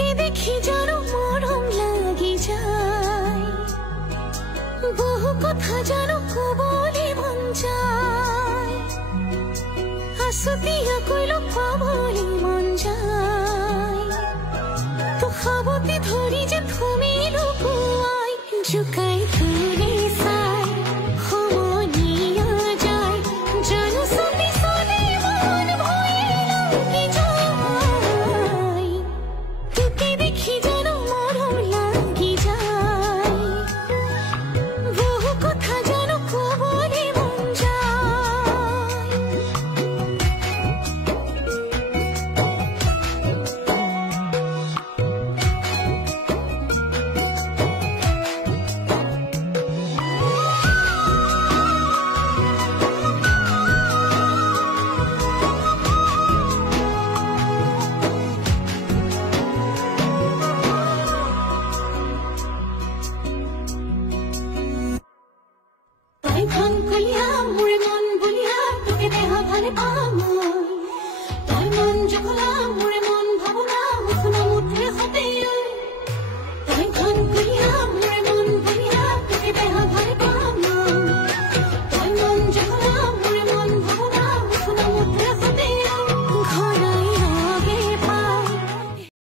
তোকে দেখি যেন মরম লাগি যায়, বহু কথা যেন কবলে মন যায়, আসতিয়া কইল কবলে মন যায়, তো খাবতি ধরি যে তুমি লুকুয়াই জুকাই তুলে সাই খমনিয়া যায়, জানো সবই সনে মন ভয়ে লাগে যায়, তোকে দেখি যেন মরম লাগি যায়, বহু কথা যেন কবলে মন যায়। তাই ভাঙ কলিয়া মোরে মন বলিয়া তোকে দেহ ভালে পাও